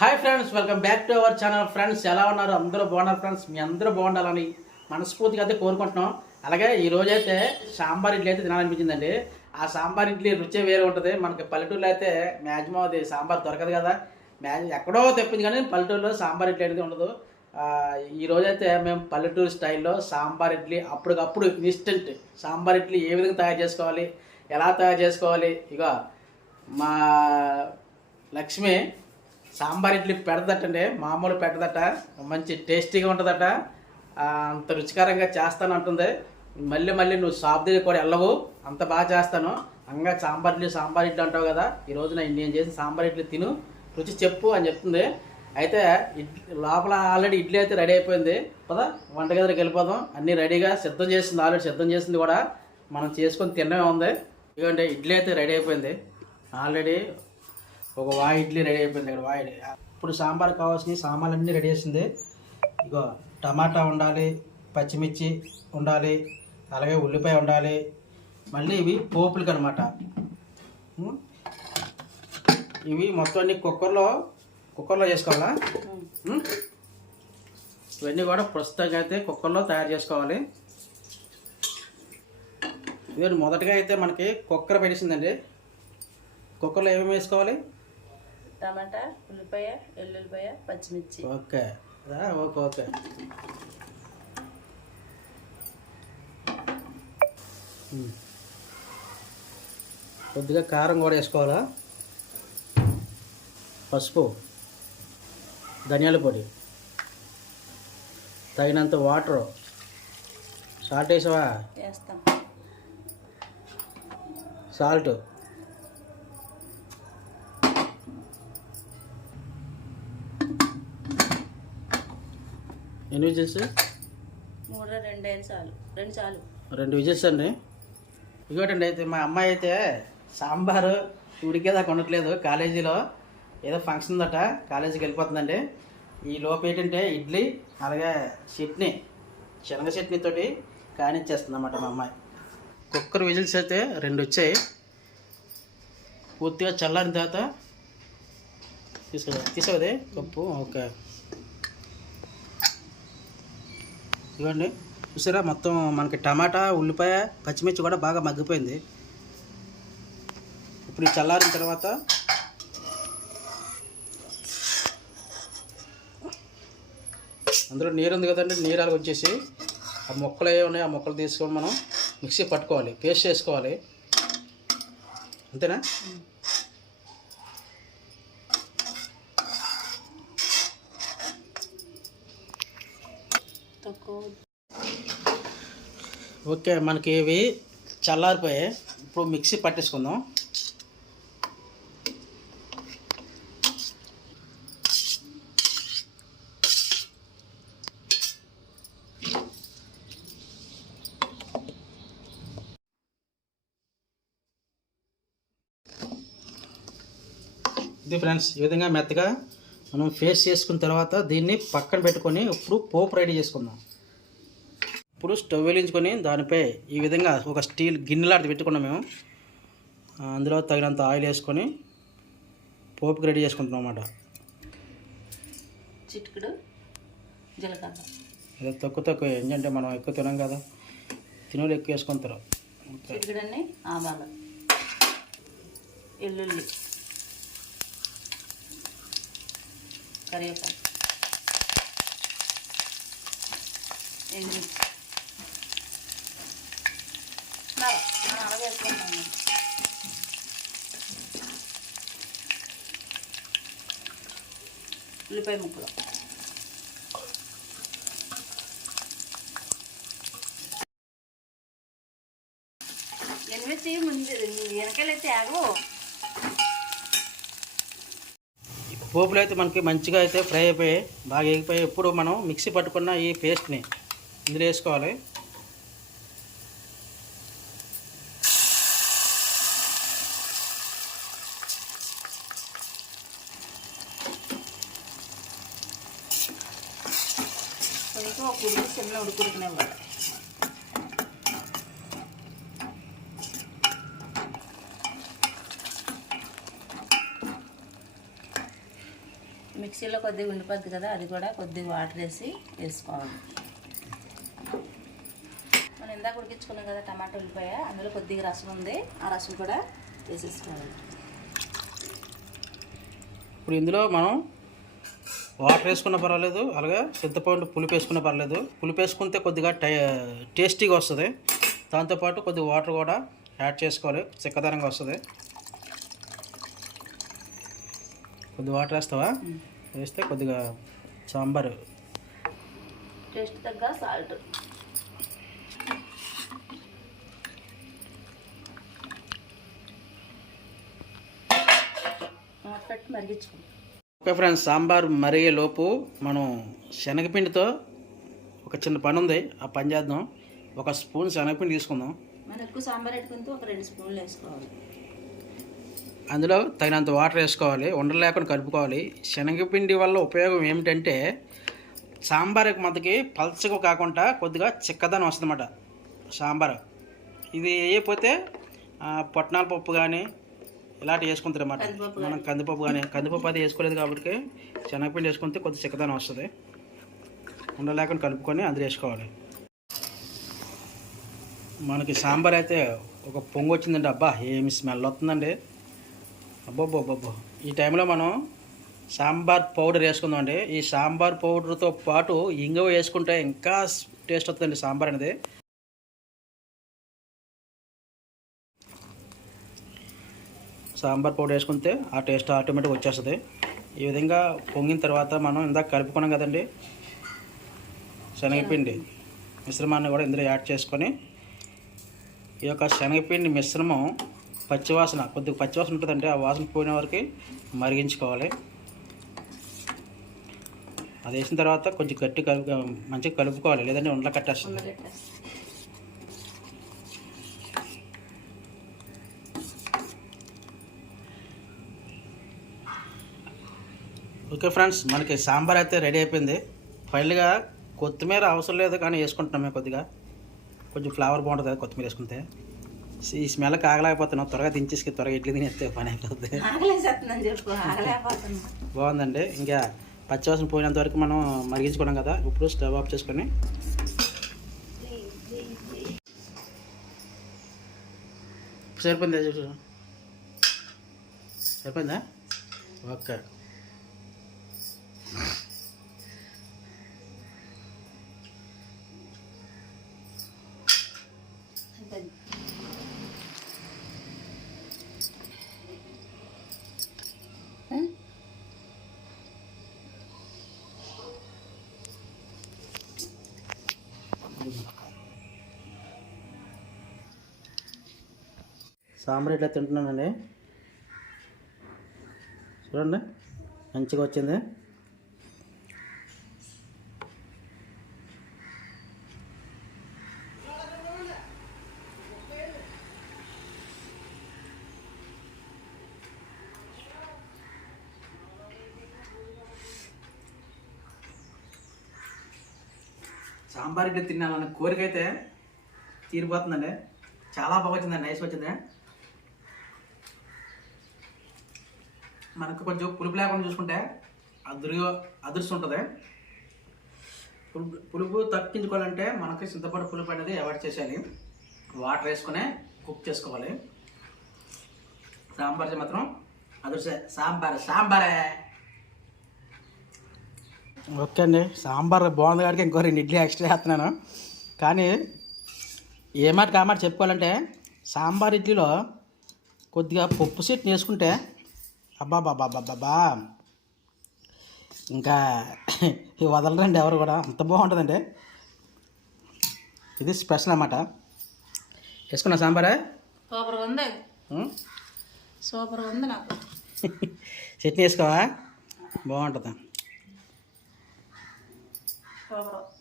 Hi friends welcome back to our channel friends ఎలా ఉన్నారు? అందరూ బాగున్నారు ఫ్రెండ్స్ మీ అందరూ బాగుండాలని మనస్ఫూర్తిగా అయితే కోరుకుంటున్నాం. అలాగే ఈ అయితే సాంబార్ ఇడ్లీ అయితే తినాలనిపించిందండి. ఆ సాంబార్ ఇడ్లీ రుచి వేరే ఉంటుంది. మనకి పల్లెటూరులో అయితే మ్యాక్సిమం అది సాంబార్ దొరకదు కదా. మ్యాక్సిమం ఎక్కడో తెప్పింది కానీ పల్లెటూరులో సాంబార్ ఇడ్లీ అనేది ఉండదు. ఈరోజైతే ఈ రోజైతే మేము పల్లెటూరు స్టైల్లో సాంబార్ ఇడ్లీ అప్పటికప్పుడు ఇన్స్టెంట్ సాంబార్ ఇడ్లీ ఏ విధంగా తయారు చేసుకోవాలి? ఎలా తయారు చేసుకోవాలి? ఇక మా లక్ష్మి సాంబార్ ఇడ్లీ పెడదటండి మామూలు పెట్టదట మంచి టేస్టీగా ఉంటుందట. అంత రుచికరంగా చేస్తాను అంటుంది. మళ్ళీ మళ్ళీ నువ్వు షాప్ దగ్గర కూడా వెళ్ళవు అంత బాగా చేస్తాను. అంగా సాంబార్ ఇడ్లీ సాంబార్ ఇడ్లీ అంటావు కదా ఈ నేను నేను చేసిన సాంబార్ ఇడ్లీ తిను రుచి చెప్పు అని చెప్తుంది. అయితే ఇడ్లీ లోపల ఆల్రెడీ ఇడ్లీ అయితే రెడీ అయిపోయింది. కదా వంటగదికి వెళ్ళిపోదాం. అన్నీ రెడీగా సిద్ధం చేసింది ఆల్రెడీ సిద్ధం చేసింది కూడా మనం చేసుకొని తినమే ఉంది. ఇదిగోండి ఇడ్లీ అయితే రెడీ అయిపోయింది. ఆల్రెడీ ఒక వాయి ఇడ్లీ రెడీ అయిపోయింది ఇక్కడ వాయి ఇప్పుడు సాంబార్ కావాల్సిన సామాన్లన్నీ రెడీ చేసింది. ఇగో టమాటా ఉండాలి పచ్చిమిర్చి ఉండాలి అలాగే ఉల్లిపాయ ఉండాలి మళ్ళీ ఇవి పోపులకి అనమాట ఇవి మొత్తం అన్ని కుక్కర్లో కుక్కర్లో చేసుకోవాలా? ఇవన్నీ కూడా ప్రస్తుతంగా అయితే కుక్కర్లో తయారు చేసుకోవాలి. ఇదే మొదటగా అయితే మనకి కుక్కర్ పెట్టేసిందండి. కుక్కర్లో ఏమేమి వేసుకోవాలి? టమాటా ఉల్లిపాయ ఎల్లుల్లిపాయ పచ్చిమిర్చి. ఓకే. Okay okay. కొద్దిగా కారం కూడా వేసుకోవాలా? పసుపు ధనియాల పొడి తగినంత వాటర్. సాల్ట్ వేసావా? వేస్తాం. సాల్ట్. ఎన్ని విజిల్స్? మూడు రెండు అయిన చాలు. రెండు చాలు. రెండు విజిల్స్ అండి. ఇదిగోటండి అయితే మా అమ్మాయి అయితే సాంబారు ఉడికేదాకా ఉండట్లేదు కాలేజీలో ఏదో ఫంక్షన్ ఉందట కాలేజీకి వెళ్ళిపోతుందండి. ఈ లోపు ఏంటంటే ఇడ్లీ అలాగే చట్నీ శనగ చట్నీతోటి కానిచ్చేస్తుంది అన్నమాట మా అమ్మాయి. కుక్కర్ విజిల్స్ అయితే రెండు వచ్చాయి. పూర్తిగా చల్లారిన తర్వాత తీసుకో తీసుకోదే కప్పు ఓకే ఇవ్వండి చూసారా? మొత్తం మనకి టమాటా ఉల్లిపాయ పచ్చిమిర్చి కూడా బాగా మగ్గిపోయింది. ఇప్పుడు చల్లారిన తర్వాత అందులో నీరు ఉంది కదండి నీరు అలాగ వచ్చేసి ఆ మొక్కలు ఏ ఉన్నాయో ఆ మొక్కలు తీసుకొని మనం మిక్సీ పట్టుకోవాలి పేస్ట్ చేసుకోవాలి. అంతేనా? ఓకే మనకి ఇవి చల్లారిపోయాయి. ఇప్పుడు మిక్సీ పట్టేసుకుందాం. ఇది ఫ్రెండ్స్ ఈ విధంగా మెత్తగా మనం ఫేస్ చేసుకున్న తర్వాత దీన్ని పక్కన పెట్టుకొని ఇప్పుడు పోపు రెడీ చేసుకుందాం. ఇప్పుడు స్టవ్ వెలిగించుకొని దానిపై ఈ విధంగా ఒక స్టీల్ గిన్నెలాంటిది పెట్టుకున్నాం మేము. అందులో తగినంత ఆయిల్ వేసుకొని పోపుకి రెడీ చేసుకుంటున్నాం అన్నమాట. చిటికెడు జీలకర్ర. అదే తక్కువ తక్కువ ఏంటంటే మనం ఎక్కువ తినాం కదా. తినోళ్ళు ఎక్కువ వేసుకుంటారు ఓకే చిటికెడన్ని ఆవాలు ఎల్లుల్లి. కరివేపాకు. ఎండుమిర్చి నల్ల- ఉల్లిపాయ ముక్కలు. పోపులు అయితే మనకి మంచిగా అయితే ఫ్రై అయిపోయాయి బాగా ఎగిపోయి ఎప్పుడు మనం మిక్సీ పట్టుకున్న ఈ పేస్ట్ని ఇందులో వేసుకోవాలి. ఒక ఉడికి చిన్న ఉడుకుడికినివ్వాలి మిక్సీలో కొద్దిగా ఉండిపోద్ది కదా అది కూడా కొద్దిగా వాటర్ వేసి వేసుకోవాలి. మనం ఇందాక ఉడికించుకున్నాం కదా టమాటా ఉల్లిపాయ అందులో కొద్దిగా రసం ఉంది. ఆ రసం కూడా వేసేసుకోవాలి. ఇప్పుడు ఇందులో మనం వాటర్ వేసుకున్న పర్వాలేదు అలాగే చింతపండు పులుపు వేసుకున్న పర్లేదు పులుపు వేసుకుంటే కొద్దిగా టై టేస్టీగా వస్తుంది. దాంతోపాటు కొద్దిగా వాటర్ కూడా యాడ్ చేసుకోవాలి చిక్కదనంగా వస్తుంది. కొద్దిగా వాటర్ వేస్తావా? వేస్తే కొద్దిగా సాంబార్. టేస్ట్ తగ్గ సాల్ట్. పెట్టి మరిగించుకుంటాం ఓకే ఫ్రెండ్స్ సాంబార్ మరిగే లోపు మనం శనగపిండితో ఒక చిన్న పని ఉంది ఆ పని చేద్దాం. ఒక స్పూన్ శనగపిండి తీసుకుందాం. మనం ఎక్కువ సాంబార్ పెట్టుకుంటూ ఒక రెండు స్పూన్లు వేసుకోవాలి. అందులో తగినంత వాటర్ వేసుకోవాలి ఉండలు లేకుండా కలుపుకోవాలి. శనగపిండి వల్ల ఉపయోగం ఏమిటంటే సాంబార్ మనకి పల్చగా కాకుండా కొద్దిగా చిక్కదనం వస్తుందన్నమాట. సాంబార్. ఇది వేయకపోతే పొట్నాల పప్పు కానీ ఇలాంటివి వేసుకుంటారు అన్నమాట మనం కందిపప్పు కానీ కందిపప్పు అది వేసుకోలేదు కాబట్టి శనగపిండి వేసుకుంటే కొద్దిగా చిక్కదనం వస్తుంది. ఉండలు లేకుండా కలుపుకొని అందులో వేసుకోవాలి. మనకి సాంబార్ అయితే ఒక పొంగు వచ్చిందండి అబ్బా ఏమి స్మెల్ వస్తుందండి. అబ్బబ్బబ్బబ్బో. ఈ టైంలో మనం సాంబార్ పౌడర్ వేసుకుందామండి ఈ సాంబార్ పౌడర్తో పాటు ఇంగువ వేసుకుంటే ఇంకా టేస్ట్ వస్తుందండి సాంబార్ అనేది. సాంబార్ పౌడర్ వేసుకుంటే ఆ టేస్ట్ ఆటోమేటిక్ వచ్చేస్తుంది. ఈ విధంగా పొంగిన తర్వాత మనం ఇందాక కలుపుకున్నాం కదండి శనగపిండి మిశ్రమాన్ని కూడా ఇందులో యాడ్ చేసుకొని ఈ యొక్క శనగపిండి మిశ్రమం పచ్చివాసన కొద్దిగా పచ్చివాసన ఉంటుందంటే ఆ వాసన పోయిన వరకు మరిగించుకోవాలి. అది వేసిన తర్వాత కొంచెం గట్టి కలుపు మంచిగా కలుపుకోవాలి లేదంటే ఉండలు కట్టేస్తుంది. ఓకే ఫ్రెండ్స్ మనకి సాంబార్ అయితే రెడీ అయిపోయింది. ఫైనల్గా కొత్తిమీర అవసరం లేదు కానీ వేసుకుంటున్నాం మేము కొద్దిగా. కొంచెం ఫ్లేవర్ బాగుంటుంది కదా కొత్తిమీర వేసుకుంటే. ఈ స్మెల్ ఆగలేకపోతున్నాం త్వరగా దించేసి త్వరగా ఇడ్లీ తినేస్తే పని అయిపోతుంది బాగుందండి. ఇంకా పచ్చివాసన పోయినంత వరకు మనం మరిగించుకున్నాం కదా? ఇప్పుడు స్టవ్ ఆఫ్ చేసుకొని. సరిపోయిందా చూసు సరిపోయిందా? ఓకే అయిపోయింది. ఆ? సాంబార్ ఇట్లా తింటున్నానండి? చూడండి మంచిగా వచ్చింది. సాంబార్ ఇడ్లీ తినాలన్న కోరిక అయితే తీరిపోతుందండి. చాలా బాగా వచ్చిందండి నైస్ వచ్చింది. మనకు కొంచెం పులుపు లేకుండా చూసుకుంటే అదురు అదృష్టం ఉంటుంది పులుపు పులుపు తప్పించుకోవాలంటే మనకి చింతపండు పులుపు అనేది అవాయిడ్ చేసేయాలి. వాటర్ వేసుకునే కుక్ చేసుకోవాలి. సాంబార్ మాత్రం అదృశ్య సాంబార్ సాంబారే! ఓకే అండి సాంబార్ బాగుంది కాబట్టి ఇంకో రెండు ఇడ్లీ ఎక్స్ట్రా వేస్తున్నాను. కానీ ఏ మాట కామాట చెప్పుకోవాలంటే సాంబార్ ఇడ్లీలో కొద్దిగా పప్పు సెట్ వేసుకుంటే అబ్బా బాబా బాబా ఇంకా ఇవి వదలరండి ఎవరు కూడా. అంత బాగుంటుందండి. ఇది స్పెషల్ అన్నమాట. వేసుకున్నా సాంబారా? సూపర్గా ఉంది. ఉం? సూపర్గా ఉంది నాకు. చట్నీ వేసుకోవా బాగుంటుంది? సూపర్